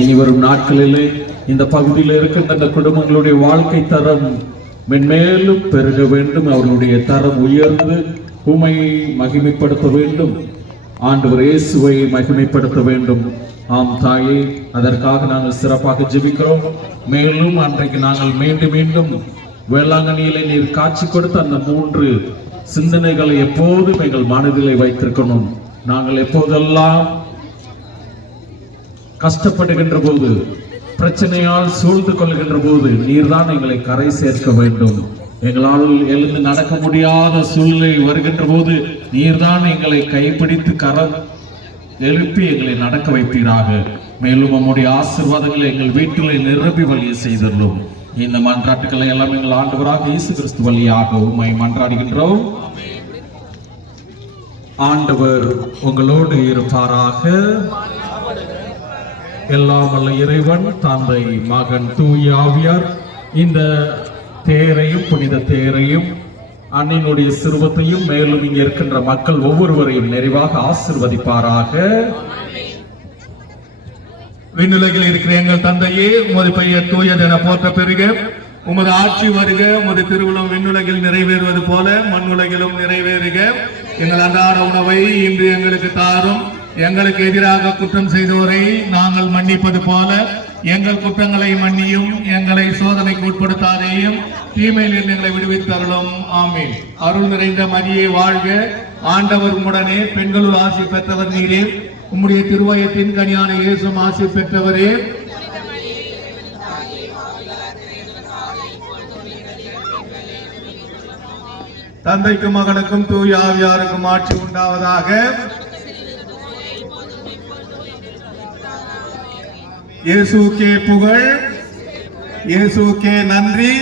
இனி வரும் நாட்களிலே இந்த பகுதியில் இருக்கின்ற அந்த குடும்பங்களுடைய வாழ்க்கை தரம் மென்மேலும் பெருக வேண்டும். அவர்களுடைய தரம் உயர்ந்து உம்மை மகிமைப்படுத்த வேண்டும். ஆண்டவர் இயேசுவை மகிமைப்படுத்த வேண்டும். ஆம் தாயே, அதற்காக நாங்கள் சிறப்பாக ஜெபிக்கிறோம். மேலும் அன்றைக்கு நாங்கள் மீண்டும் மீண்டும் வேளாங்கண்ணியிலே நீர் காட்சி கொடுத்த அந்த 3 சிந்தனைகளை எப்போதும் எங்கள் மனதிலே வைத்திருக்கணும். நாங்கள் எப்போதெல்லாம் கஷ்டப்படுகின்ற போது, பிரச்சனையால் சூழ்ந்து கொள்கின்ற போது நீர்தான் எங்களை கரை சேர்க்க வேண்டும். எங்களால் எழுந்து நடக்க முடியாத சூழ்நிலை வருகின்ற போது நீர்தான் எங்களை கைப்பிடித்து கரம் எழுப்பி எங்களை நடக்க வைப்பீராக. மேலும் நம்முடைய ஆசீர்வாதங்களை எங்கள் வீட்டிலே நிரப்பி வழிய செய்துள்ளோம். இந்த மன்றாட்டுக்களை எல்லாம் எங்கள் ஆண்டவராக இயேசு கிறிஸ்து வழியாக உம்மை மன்றாடுகின்றோம். ஆண்டவர் உங்களோடு இருப்பாராக. எல்லாம் வல்ல இறைவன் தந்தை, மகன், தூய ஆவியார் இந்த தேரையும் புனித தேரையும் அன்னையினுடைய சிறுவத்தையும் மேலும் இங்க இருக்கின்ற மக்கள் ஒவ்வொருவரையும் நிறைவாக ஆசீர்வதிப்பாராக. விண்ணுலகில் இருக்கிற எங்கள் தந்தையே, உமது பெயர் தூயதென போற்ற பெருக. உமது ஆட்சி வருக. உமது திருவுளம் விண்ணுலகில் நிறைவேறுவது போல மண்ணுலகிலும் நிறைவேறுக. எங்கள் அன்றாட உணவை இன்று எங்களுக்கு தாரும். எங்களுக்கு எதிராக குற்றம் செய்தோரை நாங்கள் மன்னிப்பது போல எங்கள் குற்றங்களை மன்னியும். எங்களை சோதனைக்கு உட்படுத்தாதேயும், தீமையில் எங்களை விடுவித்தருளும். ஆமீன். அருள் நிறைந்த மரியே வாழ்க. ஆண்டவர் உம்முடனே, பெண்களுள் ஆசி பெற்றவர் நீரே. உம்முடைய திருவயத்தின் கனியான இயேசுவும் ஆசி பெற்றவரே. தந்தைக்கும் மகனுக்கும் தூய ஆவியாருக்கும் ஆட்சி உண்டாவதாக. இயேசுக்கே புகழ், இயேசுக்கே நன்றி,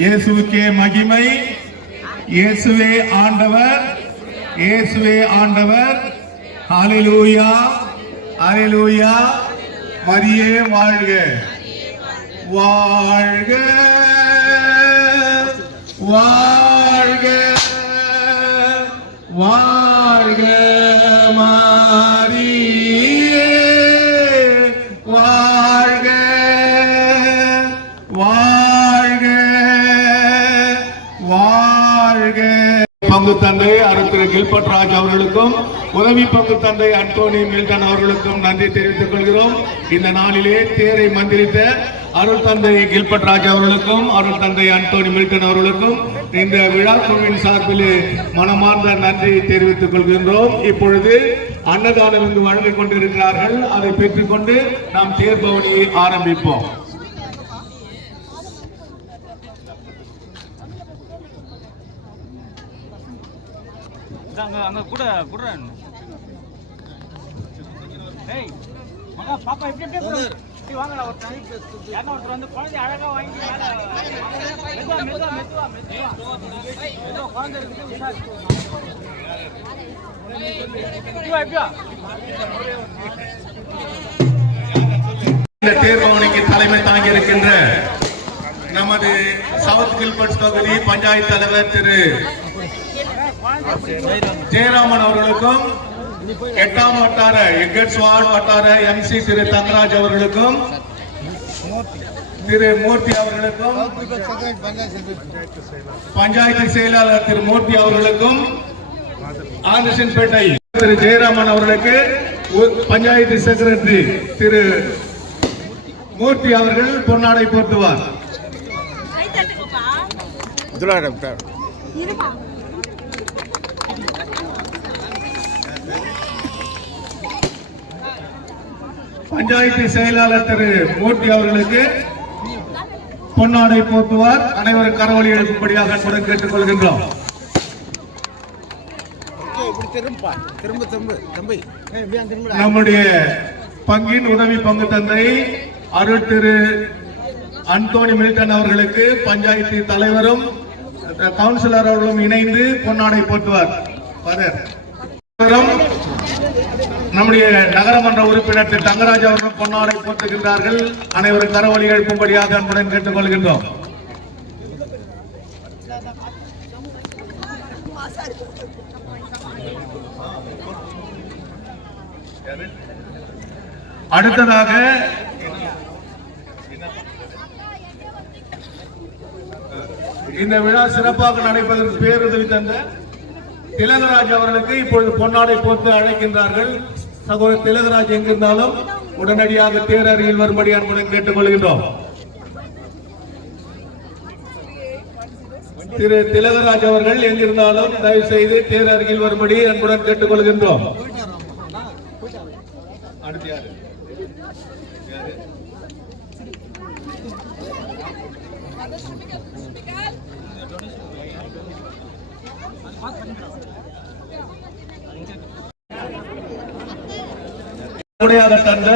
இயேசுக்கே மகிமை. இயேசுவே ஆண்டவர், இயேசுவே ஆண்டவர். ஹல்லேலூயா, ஹல்லேலூயா. மரியே வாழ்க, வாழ்க, வாழ்க, வாழ்க மரியே, வாழ்க, வாழ்க, வாழ்க. பங்கு தந்தை அருள் கில்பர்ட் ராஜ் அவர்களுக்கும் உதவி பங்கு தந்தை அன்டோனி மில்டன் அவர்களுக்கும் நன்றி தெரிவித்துக் கொள்கிறோம். இந்த நாளிலே தேரை மந்திரித்த அருள் தந்தை கில்பர்ட் ராஜ் அவர்களுக்கும் அருள் தந்தை அன்டோனி மில்டன் அவர்களுக்கும் இந்த விழா குழுவின் சார்பில் மனமார்ந்த நன்றி தெரிவித்துக் கொள்கின்றோம். இப்பொழுது அன்னதானம் இங்கு வழங்கிக் கொண்டிருக்கிறார்கள். அதை பெற்றுக்கொண்டு நாம் தேர் பவனியை ஆரம்பிப்போம். அங்க கூட பாப்பா எப்படி வாங்கடா. ஒருத்தர் வந்து குழந்தை அழகா வாங்கி குழந்தை இந்த தேர்பவனிக்கு தலைமை தாங்கி இருக்கின்ற நமது சவுத் கில்பர்ட் பகுதி பஞ்சாயத்து தலைவர் திரு ஜெயராமன் அவர்களுக்கும் 8ஆம் வட்டார எகட்ஸ் வார்டு வட்டார MC திரு தங்கராஜ் அவர்களுக்கும் திரு மூர்த்தி அவர்களுக்கும் பஞ்சாயத்து செயலாளர் திரு மூர்த்தி அவர்களுக்கும் ஆந்திரன்பேட்டை திரு ஜெயராமன் அவர்களுக்கு பஞ்சாயத்து செக்ரட்டரி திரு மூர்த்தி அவர்கள் பொன்னாடை போட்டுவார். பஞ்சாயத்து செயலாளர் திரு மூர்த்தி அவர்களுக்கு பொன்னாடை போட்டுவார். அனைவரும் கரவொலி எழுப்பும்படியாக அன்புடன் கேட்டுக் கொள்கின்றோம். நம்முடைய பங்கின் உதவி பங்கு தந்தை அருள் திரு அன்டோனி மில்டன் அவர்களுக்கு பஞ்சாயத்து தலைவரும் கவுன்சிலர் அவர்களும் இணைந்து பொன்னாடை போட்டுவார். நம்முடைய நகரமன்ற உறுப்பினர் திரு தங்கராஜ் அவர்கள் பொன்னாடை போட்டுகின்றார்கள். அனைவரும் கரவொலி எழுப்பும்படியாக அன்புடன் கேட்டுக் கொள்கின்றோம். அடுத்ததாக இந்த விழா சிறப்பாக நடைபெறுவதற்கு பேருதவி தந்த திலகராஜ் அவர்களுக்கு இப்பொழுது பொன்னாடை போட்டு அழைக்கின்றார்கள். சகோதரர் திலகராஜ் எங்கிருந்தாலும் உடனடியாக தேர் அருகில் வரும்படி அன்புடன் கேட்டுக் கொள்கின்றோம். திரு திலகராஜ் அவர்கள் எங்கிருந்தாலும் தயவு செய்து தேர் அருகில் வரும்படி அன்புடன் கேட்டுக் கொள்கின்றோம். அடுத்து யாரு? தந்த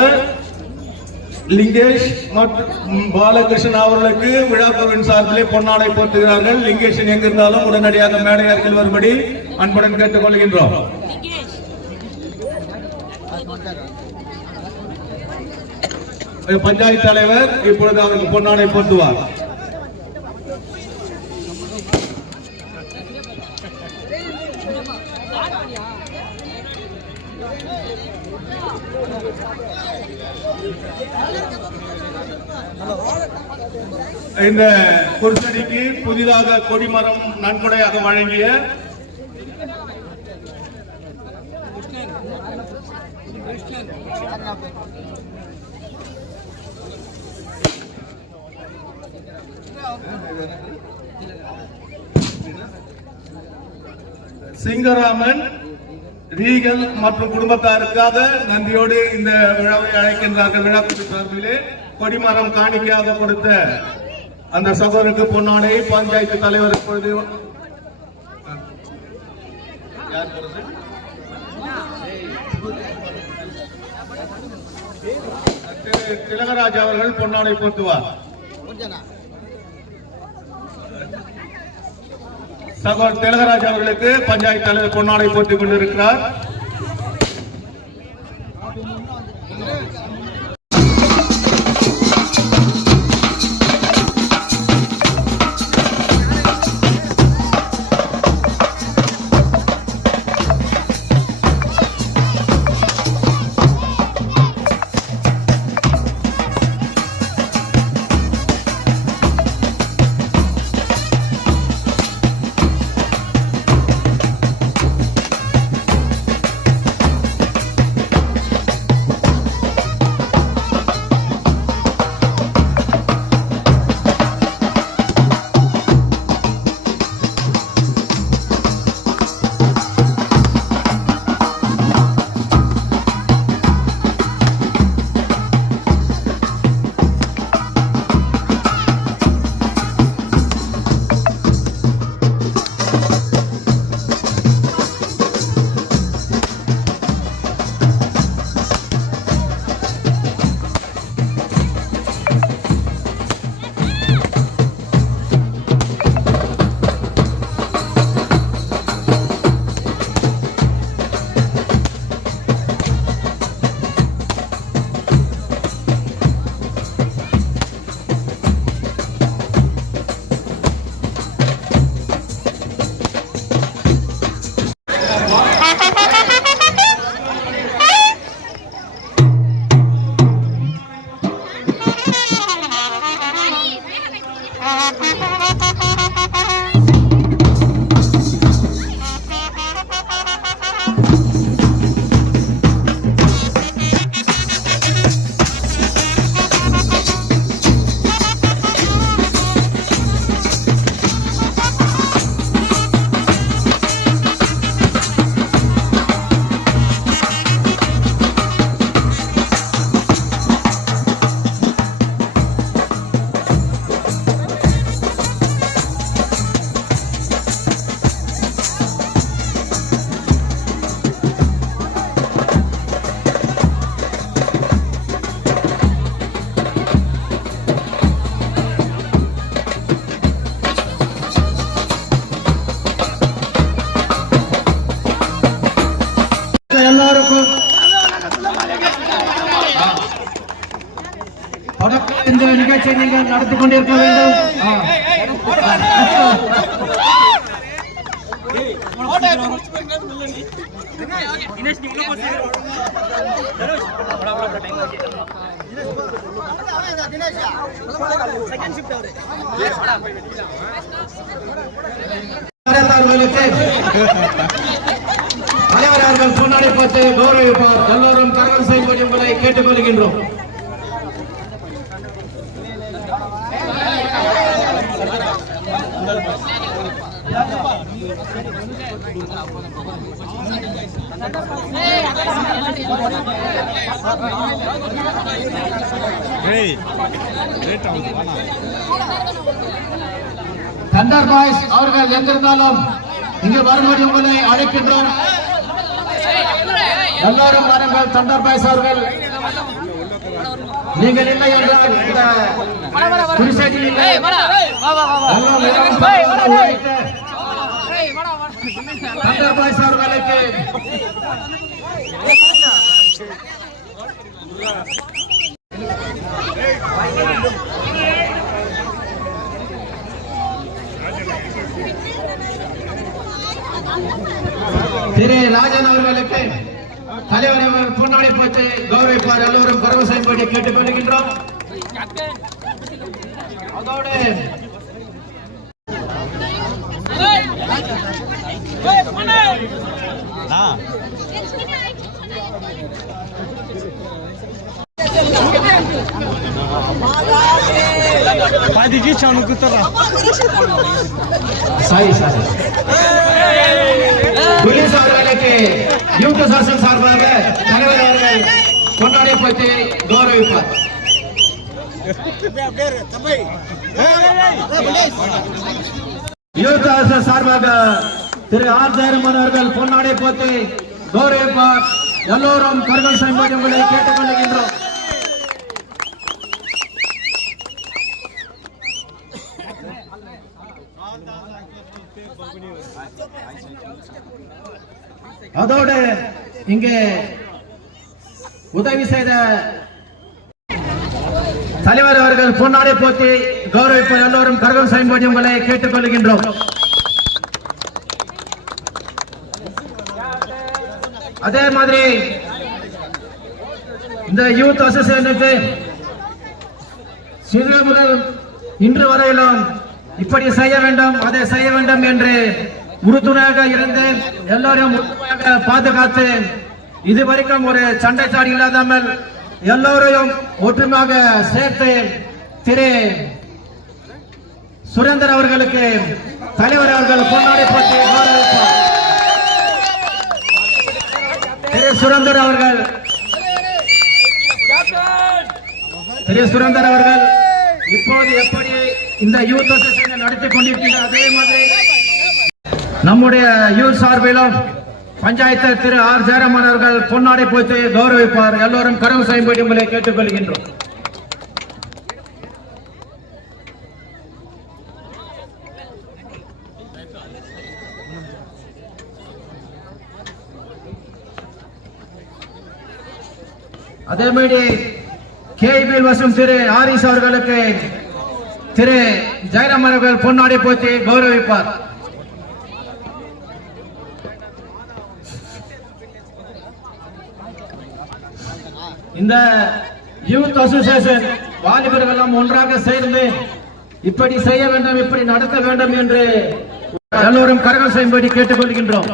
லிங்கேஷ் மற்றும் பாலகிருஷ்ணன் அவர்களுக்கு விழாக்குழுவின் சார்பிலே பொன்னாடை போட்டுகிறார்கள். லிங்கேஷன் எங்கிருந்தாலும் உடனடியாக மேடை அருகில் வரும்படி அன்புடன் கேட்டுக் கொள்கின்றோம். பஞ்சாயத்து தலைவர் இப்பொழுது அவருக்கு பொன்னாடை போட்டுவார். இந்த குருசடிக்கு புதிதாக கொடிமரம் நன்கொடையாக வழங்கிய சிங்கராமன் ரீகல் மற்றும் குடும்பத்தாருக்காக நன்றியோடு இந்த விழாவை அழைக்கின்றார்கள். விழாக்குழு சார்பிலே கொடிமரம் காணிக்கையாக கொடுத்த அந்த சகோதரருக்கு பொன்னாடை பஞ்சாயத்து தலைவர் இப்பொழுது திரு திலகராஜ் அவர்கள் பொன்னாடை போட்டுவார். சகோதரர் திலகராஜ் அவர்களுக்கு பஞ்சாயத்து தலைவர் பொன்னாடை போட்டுக் கொண்டிருக்கிறார். எல்லாருக்கும் இந்த நிகழ்ச்சியை நீங்கள் நடத்தி கொண்டிருக்க வேண்டும். தலைவர்கள் முன்னாடி பார்த்து கௌரவிப்பார். எல்லோரும் கரகம் செய்யும்படி உங்களை கேட்டுக்கொள்கின்றோம். தண்டர் பாய்ஸ் அவர்கள் எங்கிருந்தாலும் இங்கு வரும்படி உங்களை அழைக்கின்றோம். எல்லோரும் வாருங்கள். தண்டர் பாய்ஸ் அவர்கள் நீங்கள் இல்லை என்றால் இந்த குறிச்சேரியில் இல்லை. தண்டர் பாய்ஸ் அவர்களுக்கு திரு ராஜன் அவர்களுக்கு தலைவர் பொன்னாடி போட்டு கௌரவிப்பார். எல்லோரும் கர்வ செய்யும்படி கேட்டுக்கொள்கின்றோம். அதோடு போலீஸ் அவர்களுக்கு யூத் அசோசியேஷன் சார்பாக தலைவர் அவர்கள் கொண்டாடி பற்றி கௌரவிப்பார். யூத் அசோசியேஷன் சார்பாக திரு ஆர் ஜெயராமன் அவர்கள் பொன்னாடை போட்டு கௌரவிப்பார். எல்லோரும் கருணை செய்யும்படி உங்களை கேட்டுக்கொள்கின்றோம். அதோடு இங்கே உதவி செய்த தலைவர் அவர்கள் பொன்னாடை போட்டி கௌரவிப்பார். எல்லோரும் கரகம் செய்யும்படி உங்களை கேட்டுக்கொள்கின்றோம். அதே மாதிரி இந்த யூத் அசோசியேஷனுக்கு சிறு முதல் இன்று வரையிலும் இப்படி செய்ய வேண்டும் அதை செய்ய வேண்டும் என்று உறுதுணையாக இருந்து எல்லாரும் பாதுகாத்து இதுவரைக்கும் ஒரு சண்டை சாடி இல்லாமல் எல்லோரையும் ஒற்றுமையாக சேர்த்து திரு சுரேந்தர் அவர்களுக்கு தலைவர் அவர்கள் பொன்னாடை போட்டி கௌரவிப்பார். திரு சுரேந்தர் அவர்கள் இப்போது எப்படி இந்த யூத் அசோசியேஷன் நடத்தி கொண்டிருக்கிறார் அதே மாதிரி நம்முடைய யூத் சார்பிலும் பஞ்சாயத்து திரு ஆர் ஜெயராமன் அவர்கள் பொன்னாடை போட்டு கௌரவிப்பார். எல்லோரும் கரவு செய்யும்படி உங்களை கேட்டுக்கொள்கின்றோம். அதே மாதிரி கேபிஎல் வசம் திரு ஆரிஸ் அவர்களுக்கு திரு ஜெயராமன் அவர்கள் பொன்னாடை போட்டு கௌரவிப்பார். இந்த யூத் அசோசியேஷன் வாலிபர்கள் எல்லாம் ஒன்றாக சேர்ந்து இப்படி செய்ய வேண்டும் இப்படி நடத்த வேண்டும் என்று எல்லோரும் கரகம் செய்யும்படி கேட்டுக்கொள்கின்றோம்.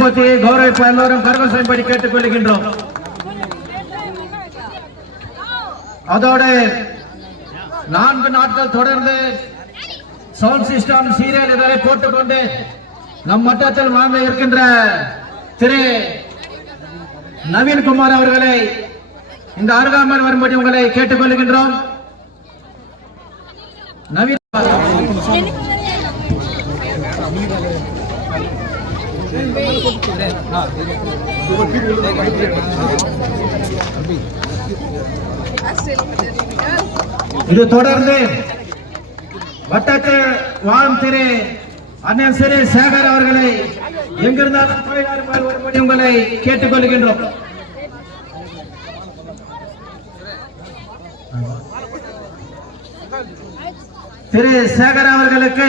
போட்டி கௌரவிப்பு எல்லோரும் கரகம் செய்யும்படி கேட்டுக்கொள்கின்றோம். அதோடு 4 நாட்கள் தொடர்ந்து சவுண்ட் சிஸ்டம் சீரியல் இதனை போட்டுக்கொண்டு நம் மட்டத்தில் வாழ்ந்து இருக்கின்ற திரு நவீன்குமார் அவர்களை இந்த அருகாமல் வரும்படி உங்களை கேட்டுக்கொள்கின்றோம். நவீன் இது தொடர்ந்து வட்டத்தில் வாழும் திரு அண்ணன் சிறு சேகர் அவர்களை எங்கிருந்தாலும் வரும்படி உங்களை கேட்டுக்கொள்கின்றோம். திரு சேகர் அவர்களுக்கு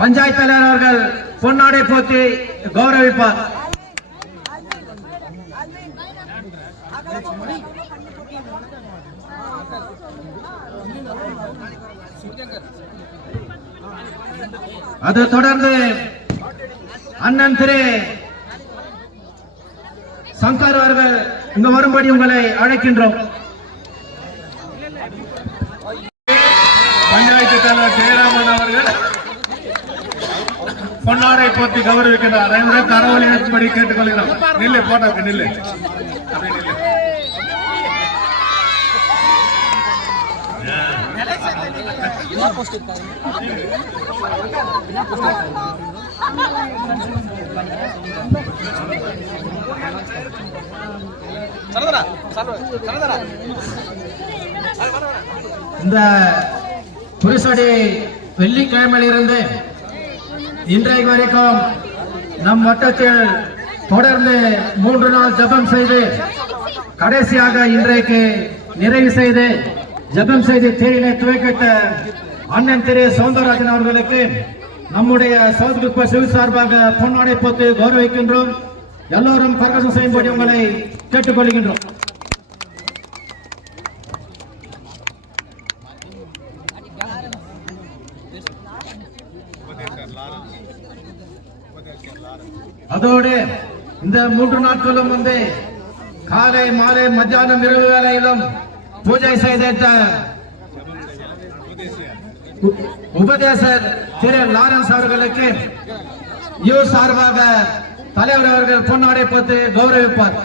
பஞ்சாயத்து தலைவர் அவர்கள் பொன்னாடை போற்றி கௌரவிப்பார். அதை தொடர்ந்து அண்ணன் திரு சங்கர் அவர்கள் இங்க வரும்படி உங்களை அழைக்கின்றோம். பஞ்சாயத்து தலைவர் ஜெயராமன் அவர்கள் பொன்னாடை போட்டி கௌரவிக்கிறார். கரவொலி படி கேட்டுக்கொள்கிறோம். நில்லு போட்டாக்கு நில்லு. இந்த புரிசடி வெள்ளிக்கிழமையிலிருந்து இன்றைக்கு வரைக்கும் நம் வட்டத்தில் தொடர்ந்து 3 நாள் ஜபம் செய்து கடைசியாக இன்றைக்கு நிறைவு செய்து ஜபம் செய்து தேயிலை துவக்கிட்ட அண்ணன் திரு சௌந்தரராஜன் அவர்களுக்கு நம்முடைய சவுத் குரூப் சிவில் சார்பாக பொன்னாடை போட்டு கௌரவிக்கின்றோம். எல்லோரும் கரகோஷம் செய்யும்படி உங்களை கேட்டுக்கொள்கின்றோம். அதோடு இந்த 3 நாட்களும் வந்து காலை மாலை மத்தியானம் இரவு வேளையிலும் பூஜை செய்த உபதேசர் திரு லாரன்ஸ் அவர்களுக்கு சார்பாக தலைவர் அவர்கள் பொன்னாடை போட்டு கௌரவிப்பார்.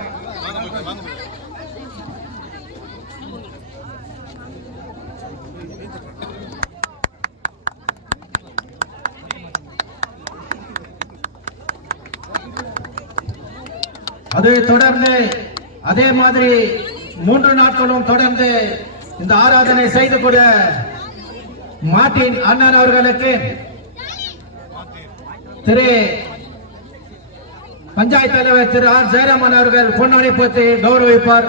அதை தொடர்ந்து அதே மாதிரி 3 நாட்களும் தொடர்ந்து இந்த ஆராதனை செய்து கூட மார்ட்டின் அண்ணன் அவர்களுக்கு திரு பஞ்சாயத்து தலைவர் திரு ஆர் ஜெயராமன் அவர்கள் பொன்னாடை போட்டு கௌரவிப்பார்.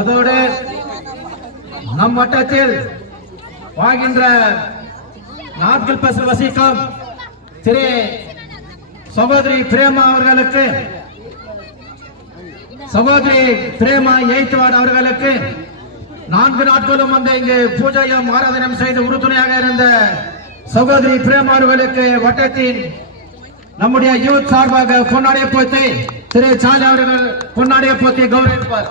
அதோடு நம் வட்டத்தில் வாழ்கின்ற நாட்கள் பஸ் வசிக்கும் திரு சகோதரி பிரேமா அவர்களுக்கு சகோதரி பிரேமா எய்த்வாட் அவர்களுக்கு 4 நாட்களும் வந்து இங்கு பூஜையும் ஆராதனம் செய்து உறுதுணையாக இருந்த சகோதரி பிரேமா அவர்களுக்கு வட்டத்தின் நம்முடைய யூத் சார்பாக பொன்னாடைய போத்தி திரு சாலை அவர்கள் பொன்னாடைய போத்தி கௌரவிப்பார்.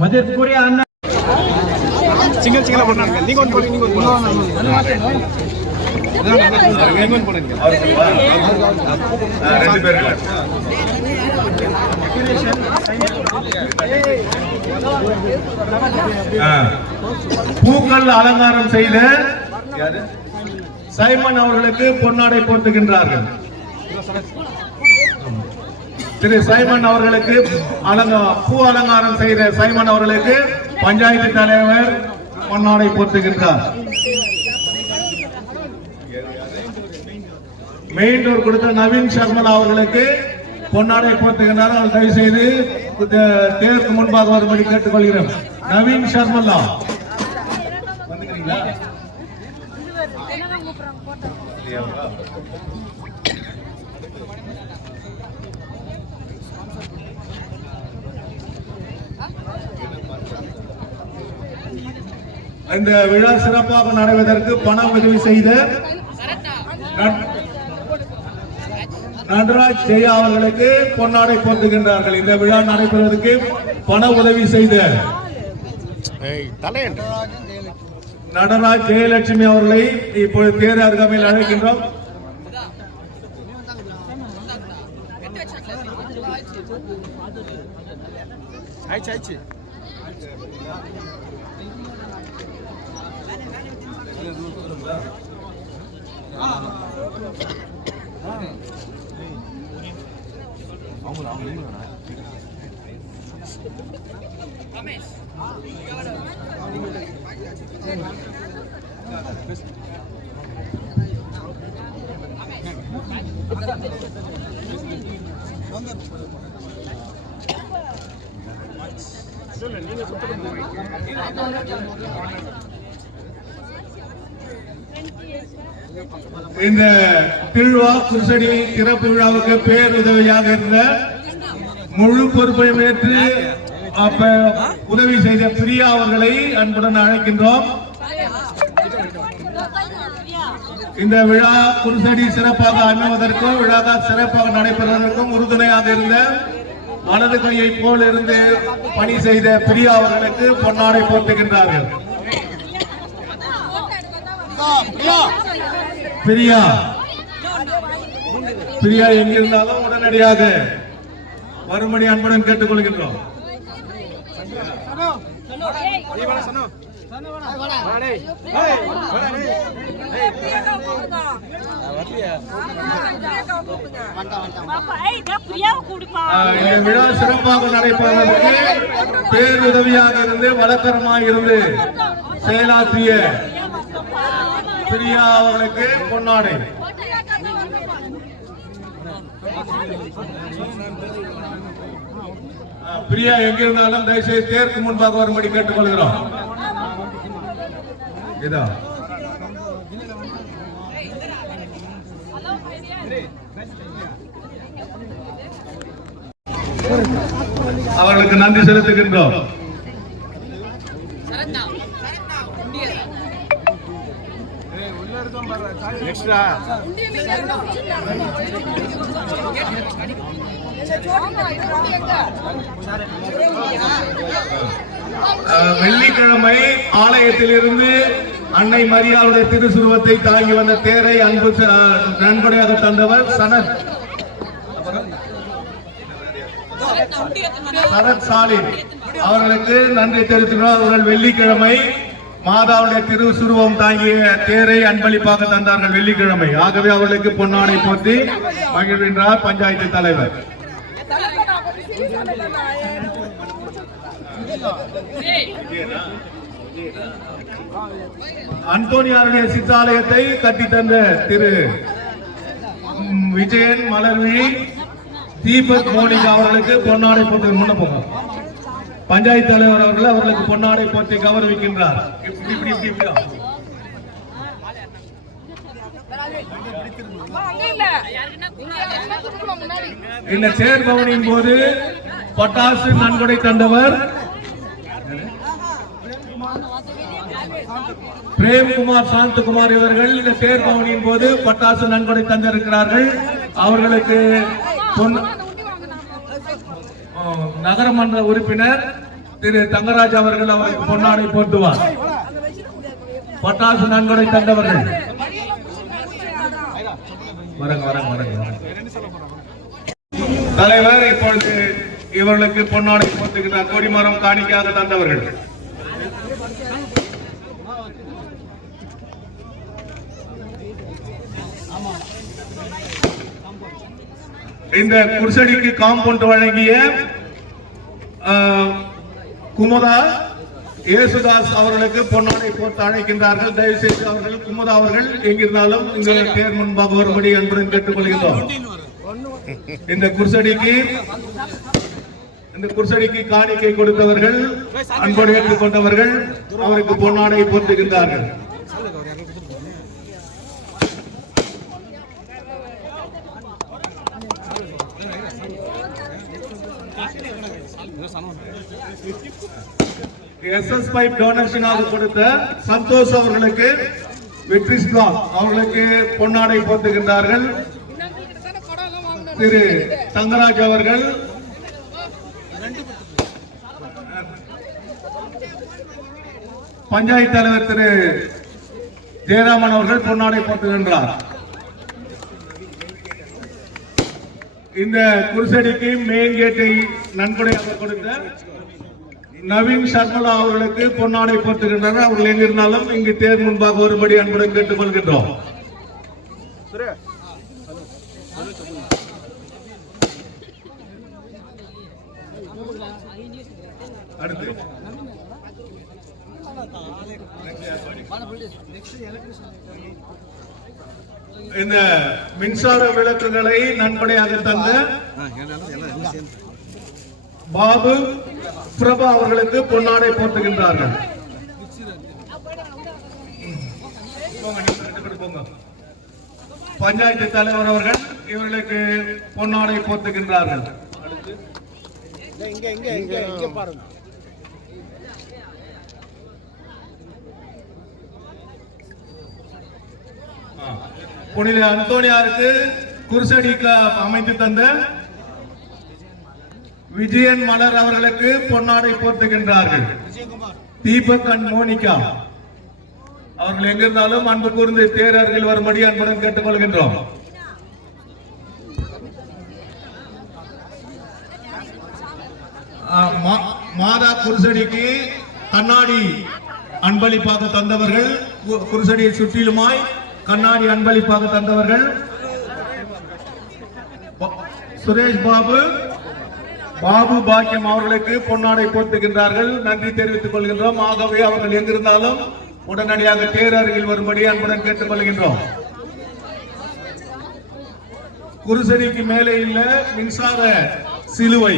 மதிப்புக்குரிய அண்ணா சிங்கிள் சிங்கிளா போடுறாங்க. நீங்க ஒன்னு போடுங்க. நீங்க ஒன்னு போடுங்க. ரெண்டு பேர் பூக்கள் அலங்காரம் செய்த சைமன் அவர்களுக்கு பொன்னாடை போட்டுகின்றார்கள். திரு சைமன் அவர்களுக்கு பூ அலங்காரம் செய்த சைமன் அவர்களுக்கு பஞ்சாயத்து தலைவர் பொன்னாடை போட்டுகின்றார். மெயின் டோர் கொடுத்த நவீன் சர்மலா அவர்களுக்கு பொன்னாடை போட்டுகின்றார். அவர் தயவு செய்து தேர்வுக்கு முன்பாக வரும்படி கேட்டுக்கொள்கிறோம். நவீன் சர்மலா வந்துக்கிறீங்களா? இந்த விழா சிறப்பாக நடவதற்கு பண உதவி செய்த நடராஜ் ஜெயா அவர்களுக்கு பொன்னாடை போட்டுகின்றார்கள். இந்த விழா நடைபெறுவதற்கு பண உதவி செய்த நடராஜ் ஜெயலட்சுமி அவர்களை இப்பொழுது தேர் அருகாமையில் அழைக்கின்றோம். இந்த திருவிழா குருசடி திறப்பு விழாவுக்கு பேருதவியாக இருந்த முழு பொறுப்பையும் ஏற்று உதவி செய்த பிரியா அவர்களை அன்புடன் அழைக்கின்றோம். இந்த விழா குருசடி சிறப்பாக அமைவதற்கும் விழா சிறப்பாக நடைபெறுவதற்கும் உறுதுணையாக இருந்த வலது கையை போல் இருந்து பணி செய்த பிரியா அவர்களுக்கு பொன்னாடை போட்டுகின்றார்கள். பிரியா பிரியா எங்கிருந்தாலும் உடனடியாக வரும்படி அன்புடன் கேட்டுக் கொள்கின்றோம். இந்த விழா சிறப்பாக நடைபெறுவதற்கு பேருதவியாக இருந்து வழக்கரமாக இருந்து செயலாற்றிய பிரியா அவர்களுக்கு பொன்னாடை. பிரியா எங்கிருந்தாலும் தயவுசெய்து தேர்க்கு முன்பாக வரும்படி கேட்டுக் கொள்கிறோம். இதா அவர்களுக்கு நன்றி செலுத்துகின்றோம். வெள்ளிக்கிழமை ஆலயத்தில் இருந்து அன்னை மரியாளுடைய திருசுருவத்தை தாங்கி வந்த தேரை அன்பு நன்கொடையாக தந்தவர் சனத் சாலின் அவர்களுக்கு நன்றி தெரிவித்துள்ளோம். அவர்கள் வெள்ளிக்கிழமை மாதாவுடைய திருசுருவம் தாங்கிய தேரை அன்பளிப்பாக தந்தார்கள் வெள்ளிக்கிழமை. ஆகவே அவர்களுக்கு பொன்னாடை போற்றி மகிழ்கின்றார் பஞ்சாயத்து தலைவர். அந்தோனியாருடைய சித்தாலயத்தை கட்டித்தந்த திரு விஜயன் மலர்விழி தீபக் மோனிகா அவர்களுக்கு பொன்னாடை போட்டு முன்னப்போங்க பஞ்சாயத்து தலைவர் அவர்கள் அவர்களுக்கு பொன்னாடை போட்டு கௌரவிக்கின்றார். இந்த தேர் பவனின் போது பட்டாசு நன்கொடை தந்தவர் பிரேம்குமார் சாந்தகுமார் இவர்கள் இந்த தேர் பவனின் போது பட்டாசு நன்கொடை தந்திருக்கிறார்கள். அவர்களுக்கு நகரமன்ற உறுப்பினர் திரு தங்கராஜ் அவர்கள் அவருக்கு பொன்னாடை போட்டுவார். பட்டாசு நன்கொடை தந்தவர்கள் தலைவர் இப்பொழுது இவர்களுக்கு பொன்னாடை போட்டுகிறார். கொடிமரம் காணிக்கையாக தந்தவர்கள் இந்த குர்சடிக்கு காம்பவுண்ட் வழங்கிய குமுதா இயேசுதாஸ் அவர்களுக்கு பொன்னாடை போட்டு அழைக்கின்றார்கள். தயவுசெய்து அவர்கள் குமுதா அவர்கள் எங்கிருந்தாலும் இந்த தேர் முன்பாக வரும்படி அன்புடன் கேட்டுக் கொள்கிறோம். இந்த குர்சடிக்கு காணிக்கை கொடுத்தவர்கள் அன்போடு ஏற்றுக் கொண்டவர்கள் அவருக்கு பொன்னாடை போட்டுகின்றார்கள். SS பைப் டொனேஷனாக கொடுத்த சந்தோஷ் அவர்களுக்கு வெற்றி ஸ்லாக் அவர்களுக்கு பொன்னாடை போட்டுகின்றார்கள். திரு தங்கராஜ் அவர்கள் பஞ்சாயத்து தலைவர் திரு ஜெயராமன் அவர்கள் பொன்னாடை போட்டுகின்றார். இந்த குருசடிக்கு மெயின் கேட்டை நன்கொடையாக கொடுத்த நவீன் சர்மலா அவர்களுக்கு பொன்னாடை போட்டுகின்றனர். அவர்கள் எங்கிருந்தாலும் இங்கு தேர் முன்பாக ஒருபடி அன்புடன் கேட்டுக் கொள்கின்றோம். அடுத்து இந்த மின்சார விளக்குகளை நன்கொடையாக தந்த பாபு பிரபா அவர்களுக்கு பொன்னாடை போட்டுகின்றார்கள். பஞ்சாயத்து தலைவர் அவர்கள் இவர்களுக்கு பொன்னாடை போட்டுகின்றார்கள். புனித அந்தோனியாருக்கு குருசடிக்கு அமைத்து தந்த விஜயன் மலர் அவர்களுக்கு பொன்னாடை போர்த்துகின்றார்கள். தீபக் அண்ட் மோனிகா அவர்கள் எங்கிருந்தாலும் அன்பு கூர்ந்து தேரர்கள் வரும்படி அன்புடன் கேட்டுக் கொள்கின்றோம். மாதா குருசடிக்கு கண்ணாடி அன்பளிப்பாக தந்தவர்கள், குருசடியை சுற்றிலுமாய் கண்ணாடி அன்பளிப்பாக தந்தவர்கள் சுரேஷ் பாபு பாக்கியம் அவர்களுக்கு பொன்னாடை போர்த்துகின்றார்கள். நன்றி தெரிவித்துக் கொள்கின்றோம். ஆகவே அவர்கள் எங்கிருந்தாலும் உடனடியாக தேரருகில் வரும்படி அன்புடன் கேட்டுக் கொள்கின்றோம். குருசடிக்கு மேலே இல்ல மின்சார சிலுவை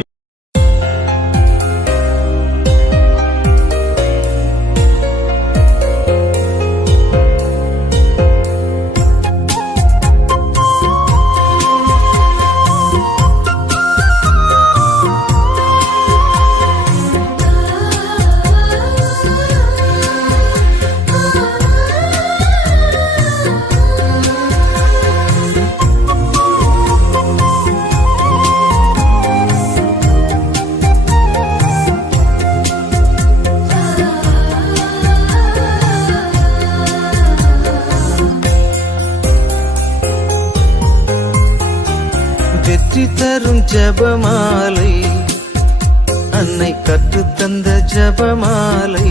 வெற்றி தரும் ஜபமாலை, அன்னை கற்றுத்தந்த ஜபமாலை,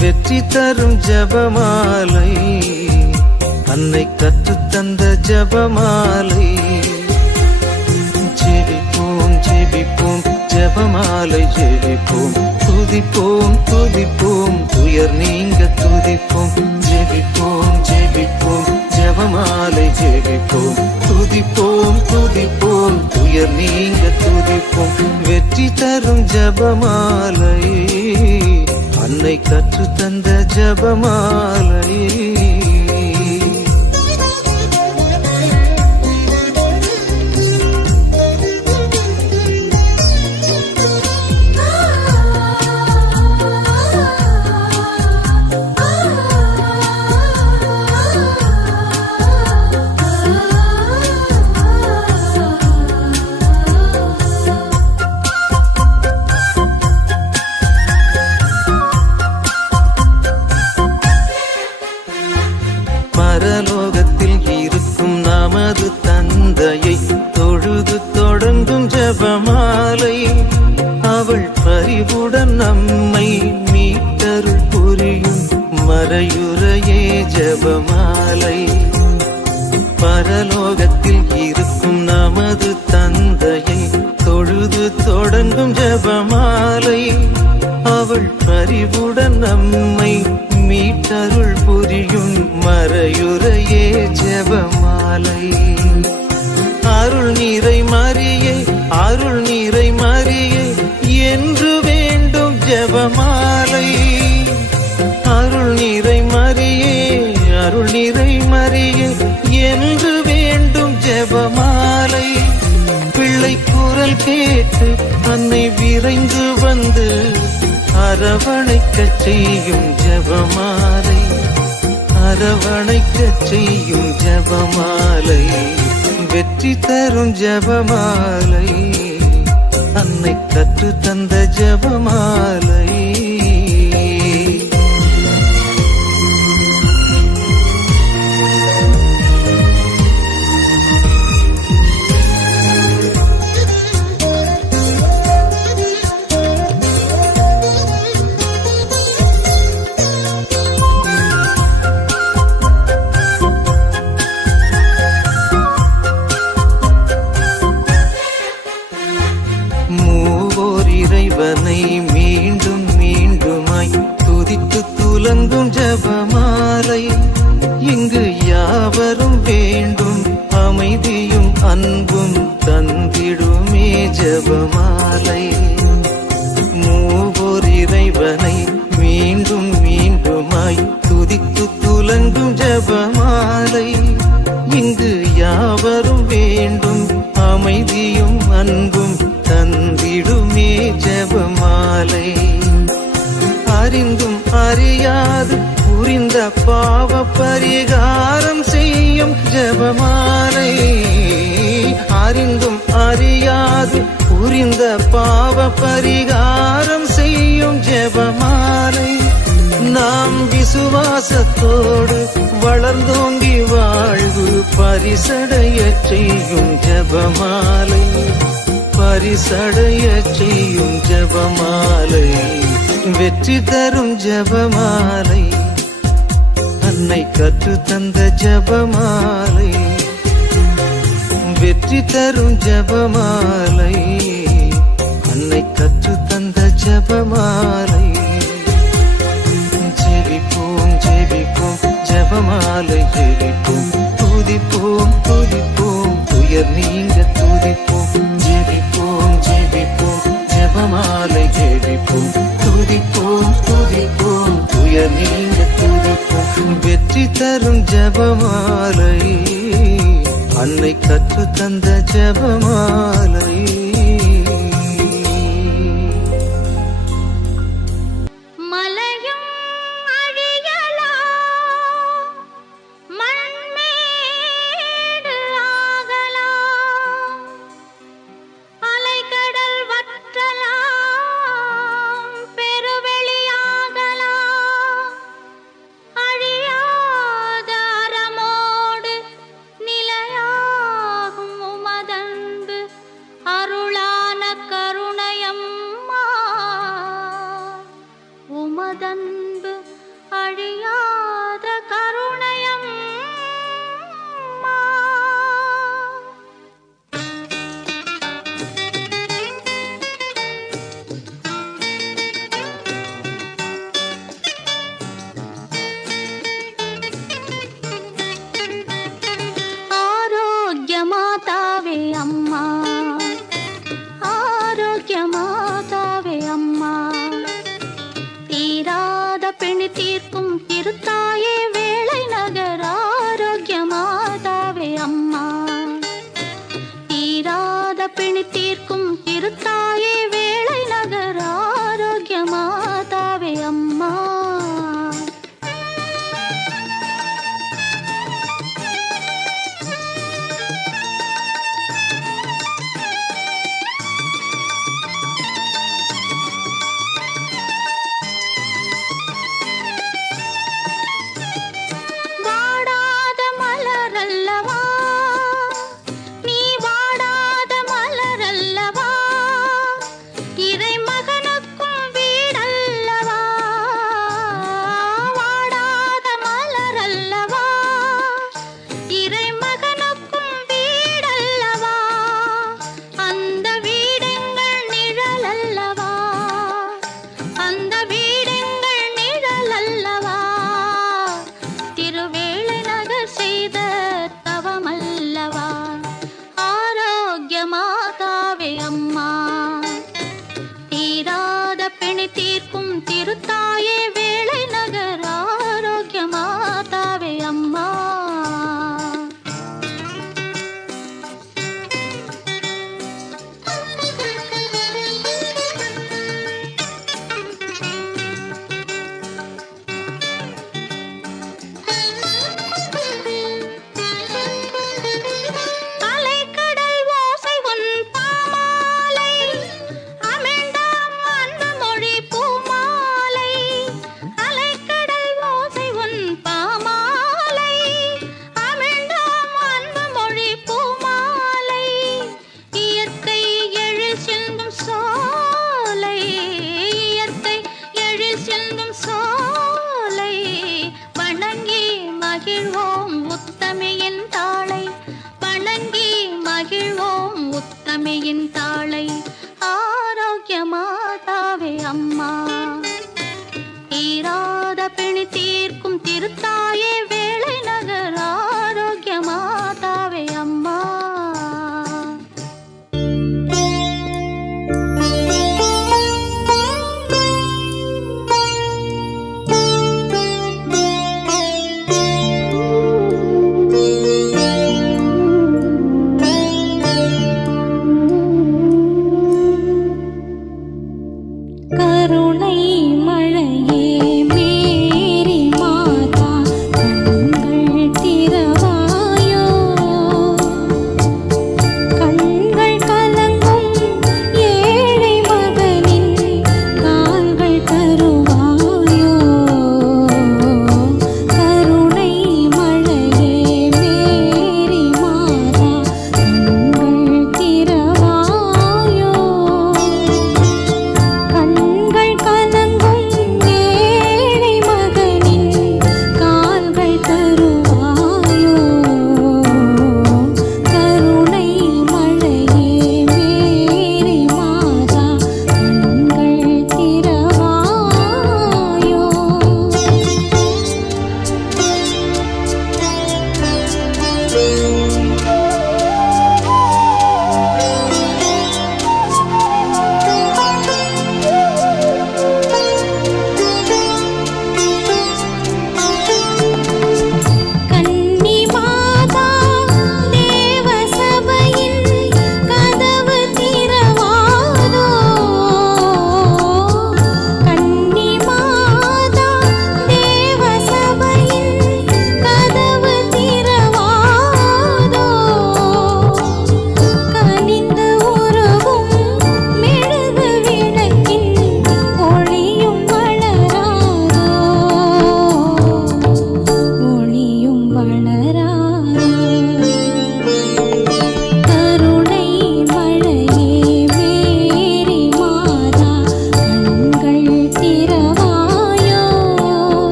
வெற்றி தரும் ஜபமாலை, அன்னை கற்றுத்தந்த ஜபமாலை. ஜெபிப்போம் ஜெபிப்போம் ஜபமாலை ஜெபிப்போம், துதிப்போம் துதிப்போம் துயர் நீங்க துதிப்போம். ஜெபிப்போம் ஜெபிப்போம் ஜபமாலை ஜெபிப்போம், துதிப்போம் துதிப்போம் துயர் நீங்க துதிப்போம். வெற்றி தரும் ஜபமாலை, அன்னை கற்றுத்தந்த ஜபமாலை. பரலோகத்தில் இருக்கும் நமது தந்தையை தொழுது தொடங்கும் ஜபமாலை, அவள் பரிவுடன் நம்மை மீட்டருள் புரியும் மறையுறையே ஜபமாலை. பரலோகத்தில் இருக்கும் நமது தந்தையை தொழுது தொடங்கும் ஜபமாலை, அவள் பரிவுடன் நம்மை மீட்டருள் புரியும் மறையுறையே ஜெபமாலை. அருள் நீரை மரியே அருள் நீரை மரியே என்று வேண்டும் ஜெபமாலை. அருள் நீரை மரியே அருள் நீரை மரியே என்று வேண்டும் ஜெபமாலை. பிள்ளை குரல் கேட்டு அன்னை விரைந்து வந்து அரவணைக்கச் செய்யும் ஜபமாலை, அரவணைக்கச் செய்யும் ஜபமாலை. வெற்றி தரும் ஜபமாலை, அன்னை கற்றுத்த ஜபமாலை. இறைவனை மீண்டும் மீண்டுமாய் துதித்து துலங்கும் ஜபமாலை. இங்கு யாவரும் வேண்டும் அமைதியும் அன்பும் தந்திடுமே ஜபமாலை. மூவோர் இறைவனை மீண்டும் மீண்டுமாய் துதித்து துலங்கும் ஜபமாலை. இங்கு யாவரும் வேண்டும் அமைதியும் அன்பும் தந்திடுமே ஜபமாலை. அறிந்தும் அறியாது புரிந்த பாவ பரிகாரம் செய்யும் ஜபமாலை. அறிந்தும் அறியாது புரிந்த பாவ பரிகாரம் செய்யும் ஜபமாலை. நாம் விசுவாசத்தோடு வளர்ந்தோங்கி வாழ்வு பரிசடைய செய்யும் ஜபமாலை. பரிசடைய செய்யும் ஜபமாலை. வெற்றி தரும் ஜபமாலை. அன்னை கற்று தந்த ஜபமாலை. வெற்றி தரும் ஜபமாலை. அன்னை கற்று தந்த ஜபமாலை. ஜெபிப்போம் ஜெபிப்போம் ஜபமாலை ஜெபிப்போம். துதிப்போம் துதிப்போம் துயர் நீங்க துதிப்போம். ஜெபிப்போம் ஜெபிப்போம் ஜபமாலை ஜெபிப்போம். துதிப்போம் துதிப்போம் துயர் நீங்க துதிப்போம். வெற்றி தரும் ஜபமாலை. அன்னை கற்று தந்த ஜபமாலை. அருள்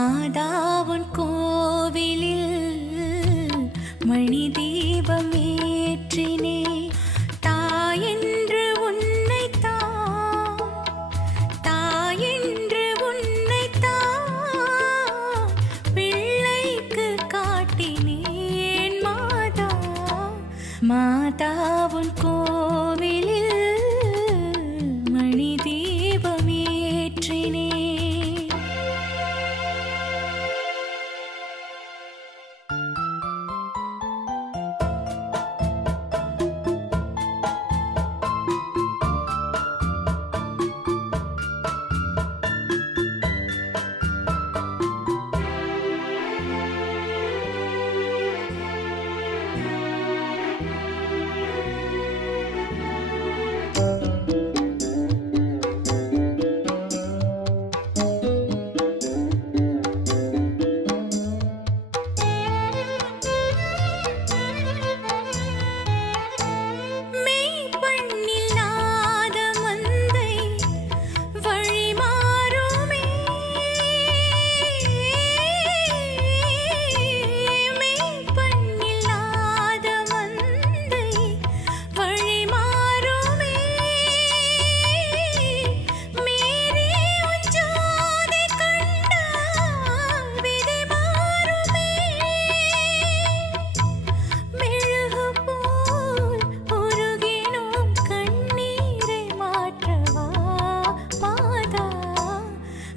மாதாவுன் கோவிலில் மணி தீபம் ஏற்றினே தாயென்று உன்னைத்தான் தாயென்று உன்னைத்தான் பிள்ளைக்கு காட்டினேன் மாதா மாதாவுன் கோவிலில் மணி தீபம் ஏற்றினே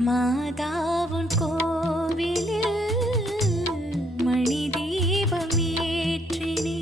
மாதாவுன் கோவிலில் மணி தீபம் ஏற்றினே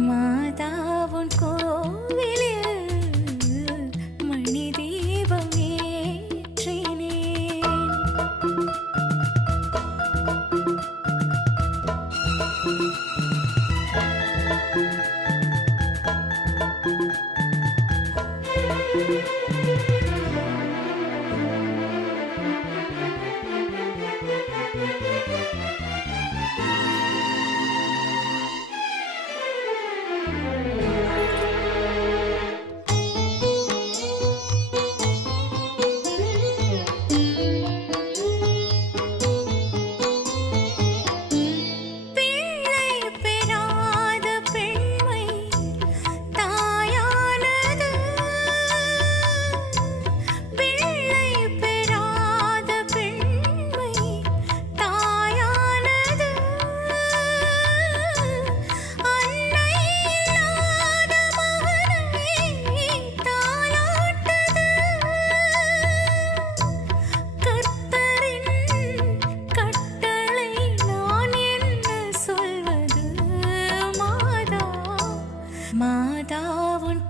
மாதாவுன் கோவிலில் மணி தீபம் ஏற்றினேன் மாதாவுன்